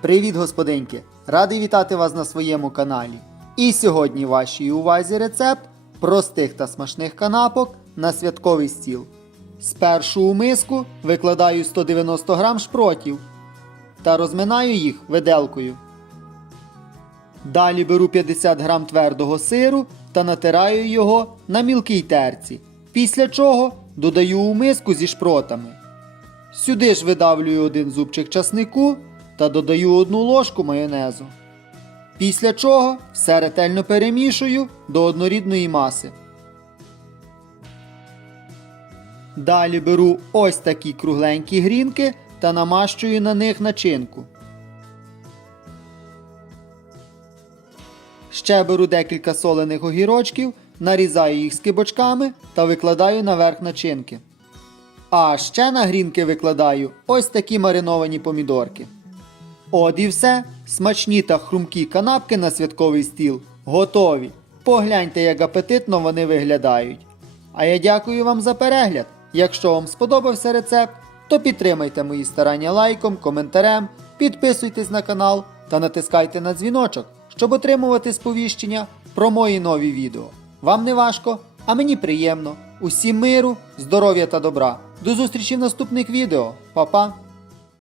Привіт, господинки! Радий вітати вас на своєму каналі. І сьогодні вашій увазі рецепт простих та смачних канапок на святковий стіл. Спершу у миску викладаю 190 грам шпротів та розминаю їх виделкою. Далі беру 50 грам твердого сиру та натираю його на мілкій терці. Після чого додаю у миску зі шпротами. Сюди ж видавлюю один зубчик часнику та додаю одну ложку майонезу. Після чого все ретельно перемішую до однорідної маси. Далі беру ось такі кругленькі грінки та намащую на них начинку. Ще беру декілька солених огірочків, нарізаю їх скибочками та викладаю наверх начинки. А ще на грінки викладаю ось такі мариновані помідорки. От і все. Смачні та хрумкі канапки на святковий стіл готові. Погляньте, як апетитно вони виглядають. А я дякую вам за перегляд. Якщо вам сподобався рецепт, то підтримайте мої старання лайком, коментарем, підписуйтесь на канал та натискайте на дзвіночок, щоб отримувати сповіщення про мої нові відео. Вам не важко, а мені приємно. Усім миру, здоров'я та добра. До зустрічі в наступних відео. Па-па!